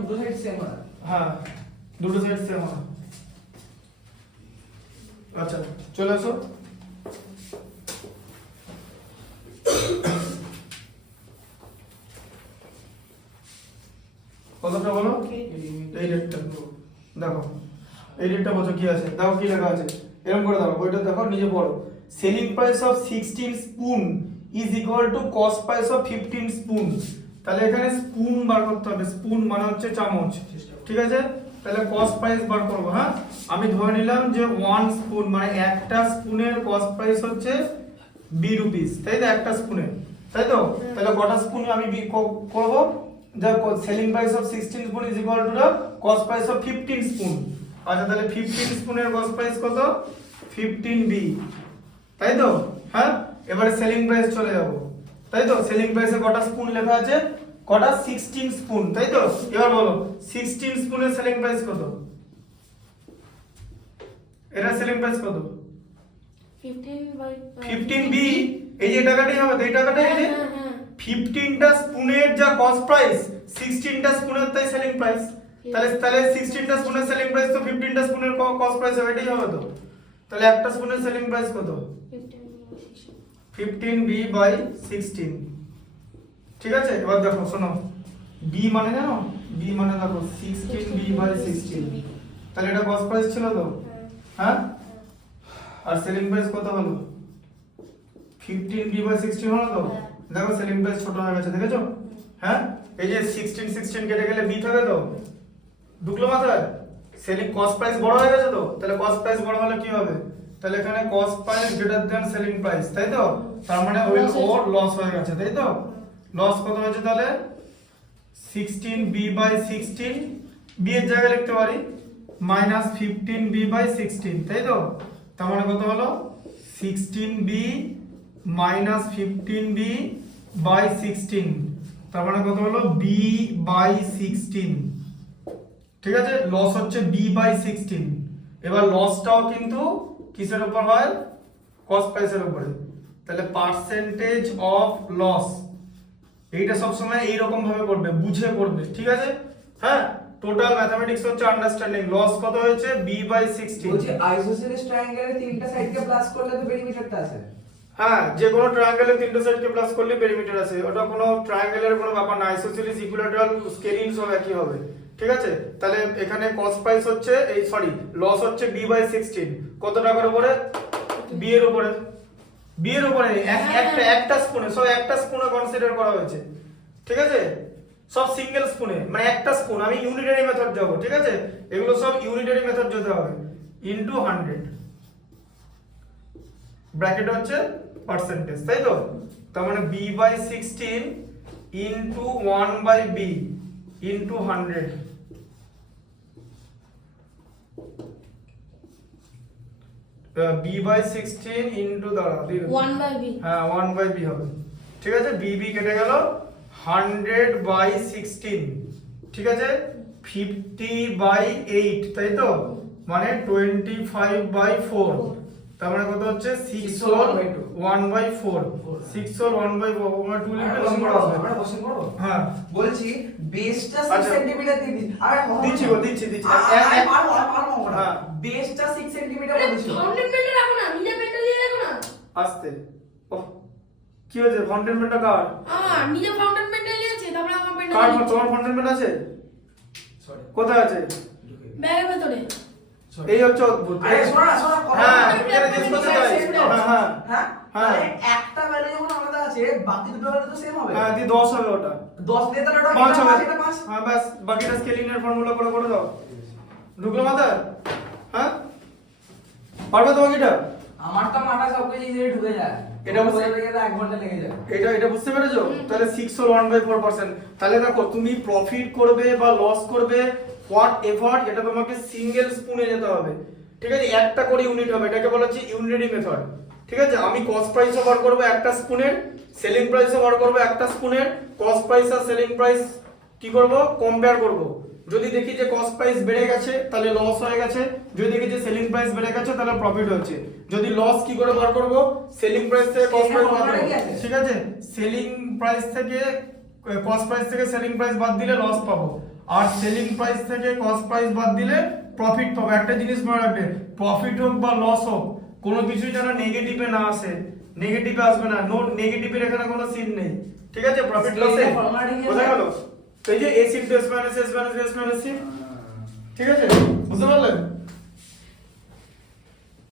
দুটো side same হয়। হ্যাঁ দুটো সাইড সেম হয়। আচ্ছা চলে আসো। কতটা বলো? এই রেটটা দেখো, এই রেটটা বলছো কি আছে, দেখো কি লেখা আছে, এরকম করে দেখো বইটা দেখো নিজে পড়ো। Selling price of 16 spoon is equal to cost price of 15 spoon. তাহলে এখানে স্পুন বার করতে হবে, স্পুন মানে হচ্ছে চামচ, ঠিক আছে? তাহলে কস্ট প্রাইস বার করব। হ্যাঁ আমি ধরে নিলাম যে 1 স্পুন মানে একটা স্পুনের কস্ট প্রাইস হচ্ছে বি রুপিস, তাই তো? একটা স্পুনের, তাই তো? তাহলে কটা স্পুন আমি করব? the selling price of 16 spoon is equal to the cost price of 15 spoon। আচ্ছা তাহলে 15 স্পুনের কস্ট প্রাইস কত? 15b, তাই তো? হ্যাঁ এবারে সেলিং প্রাইস চলে যাব, তাই তো? সেলিং প্রাইসে কটা স্পুন লেখা আছে? কটা? 16 স্পুন, তাই তো? এবার বলো 16 স্পুনের সেলিং প্রাইস কত? এর সেলিং প্রাইস কত? 15b। এই যে টাকাটাই হবে, এই টাকাটাই এই যে 15টা স্পুনের যা কস্ট প্রাইস 16টা স্পুনের তাই সেলিং প্রাইস। তাহলে 16টা স্পুনের সেলিং প্রাইস তো 15টা স্পুনের কস্ট প্রাইস হবে, এটাই হবে তো? তাহলে একটা স্পুনের সেলিং প্রাইস কত? 15b by 16। ঠিক আছে এবার দেখো শোনো, b মানে জানো? b মানে দেখো 16b বাই 16। তাহলে এটা কস্ট প্রাইস ছিল তো? হ্যাঁ আর সেলিং প্রাইস কত হলো? 15b বাই 16 হলো তো? দেখো সেলিং প্রাইস ছোট হয়ে গেছে, দেখেছো? হ্যাঁ এই যে 16 কেটে গেলে b থাকে তো, ঢুকলো মাথায়? সেলিং কস্ট প্রাইস বড় হয়ে গেছে তো, তাহলে কস্ট প্রাইস বড় হলে কি হবে? তাহলে এখানে cost price greater than selling price, তাই তো? তার মানে উইল ওর লস হয়ে গেছে, তাই তো? লস কত হয়েছে তাহলে? 16b বাই 16, b এর জায়গায় লিখতে পারি মাইনাস 15b বাই 16, তাই তো? তার মানে কত হলো? 16b মাইনাস 15b বাই 16, তার মানে কত হলো? b by 16। ঠিক আছে লস হচ্ছে b বাই 16। এবার লসটাও কিন্তু কিসের উপর হয়? কস্ট প্রাইসের উপরে। তাহলে পার্সেন্টেজ অফ লস, এইটা সব সময় এই রকম ভাবে করবে, বুঝে করবে, ঠিক আছে? হ্যাঁ টোটাল ম্যাথমেটিক্স হচ্ছে আন্ডারস্ট্যান্ডিং। লস কত হয়েছে? b by 16। বলছি আইসোসেলিস ট্রায়াঙ্গেলের তিনটা সাইডকে প্লাস করলে তো পেরিমিটারটা আসে। হ্যাঁ যে কোনো ট্রায়াঙ্গেলের তিনটে সাইডকে প্লাস করলে পেরিমিটার আছে, ওটা কোনো ট্রায়াঙ্গেলের কোনো ব্যাপার না। আইসোসেলিস ইকুইল্যাটারাল স্কেলিং সব একই হবে, ঠিক আছে? তাহলে এখানে কস্ট প্রাইস হচ্ছে এই সরি লস হচ্ছে b বাই 16, কত টাকার উপরে? b এর উপরে, b এর উপরে একটা স্পুনে, সব একটা স্পুনে কনসিডার করা হয়েছে, ঠিক আছে? সব সিঙ্গেল স্পুনে মানে একটা স্পুন। আমি ইউনিটারি মেথড যাব, ঠিক আছে? এগুলো সব ইউনিটারি মেথড যেতে হবে। ইনটু 100 ব্র্যাকেট হচ্ছে পার্সেন্টেজ, তাই তো? তার মানে b by 16 into 1 by b into 100। b by 16 into দাঁড়া 1 বাই b, হ্যাঁ 1 বাই b হবে, ঠিক আছে? b কেটে গেল, 100 বাই 16, ঠিক আছে? 50 বাই 8, তাই তো? মানে 25 বাই 4, তার মানে কত হচ্ছে? 6 হোল 1 বাই 4, 6 হোল 1 বাই 4 মানে 2 লিখলে কম করা হবে। আমরা কোশ্চেন করব। হ্যাঁ বলছি বেসটা 6 আচ্ছা। সেন্টিমিটার দিয়ে দিন। আরে দিচ্ছি পারবো হ্যাঁ বেসটা 6 সেন্টিমিটার বলেছিল। ফাউন্ডেন পেনটা রাখো না, নিজে পেনটা দিয়ে রাখো না। আস্তে। ওহ কি হয়েছে? ফাউন্ডেনটা কার? আমার নিজে ফাউন্ডেন পেনটা নিয়েছে, তারপরে আমার পেনটা কার? নিয়েছে। তোমার ফাউন্ডেন আছে? সরি কোথায় আছে? ব্যাগের ভিতরে। এই হচ্ছে অদ্ভুত। আরে শোনা হ্যাঁ তুমি যেটা জিজ্ঞেস করতে চাই। হ্যাঁ হ্যাঁ হ্যাঁ। তাহলে একটা ভ্যালু যখন আলাদা আছে বাকি দুটো ভ্যালু তো সেম হবে। হ্যাঁ দি 10 হবে ওটা। 10 দিয়ে তাহলে ওটা 5 হবে। এটা 5। হ্যাঁ বাস বাকিটা স্কেলিং এর ফর্মুলা করে দাও। ঢুকলো মাথায়? হ্যাঁ পারবে তো বাকিটা? আমার তো মাথা সব কিছু ইজিলি ঢুকে যায়। এটা বুঝতে গেলে 1 ঘন্টা লেগে যায়। এটা বুঝতে পেরেছো? তাহলে 6 হোল 1/4%। তাহলে দেখো তুমি প্রফিট করবে বা লস করবে হোয়াট এভার, এটা তোমাকে সিঙ্গেল স্পুনে যেতে হবে, ঠিক আছে? একটা করে ইউনিট হবে, এটাকে বলা হচ্ছে ইউনিটারি মেথড, ঠিক আছে? আমি কস্ট প্রাইস বার করব একটা স্পুনের, সেলিং প্রাইস বার করব একটা স্পুনের। কস্ট প্রাইস আর সেলিং প্রাইস কি করব? কম্পেয়ার করব। যদি দেখি যে কস্ট প্রাইস বেড়ে গেছে তাহলে লস হয়ে গেছে, যদি দেখি যে সেলিং প্রাইস বেড়ে গেছে তাহলে প্রফিট হচ্ছে। যদি লস কি করে বার করব? সেলিং প্রাইস থেকে কস্ট প্রাইস বাদ দেব, ঠিক আছে? সেলিং প্রাইস থেকে কস্ট প্রাইস থেকে সেলিং প্রাইস বাদ দিলে লস পাবো। আর সেলিং প্রাইস থেকে কস্ট প্রাইস বাদ দিলে প্রফিট পাবো। একটা জিনিস মনে রাখবে, প্রফিট হোক বা লস হোক কোনো কিছু যেন নেগেটিভে না আসে, নেগেটিভে আসবে না, নো নেগেটিভের এখানে কোনো সিন নেই, ঠিক আছে? প্রফিট লসে বোঝা গেল? তো এই যে S into S minus S minus S minus C, ঠিক আছে? বুঝতে পারলেন?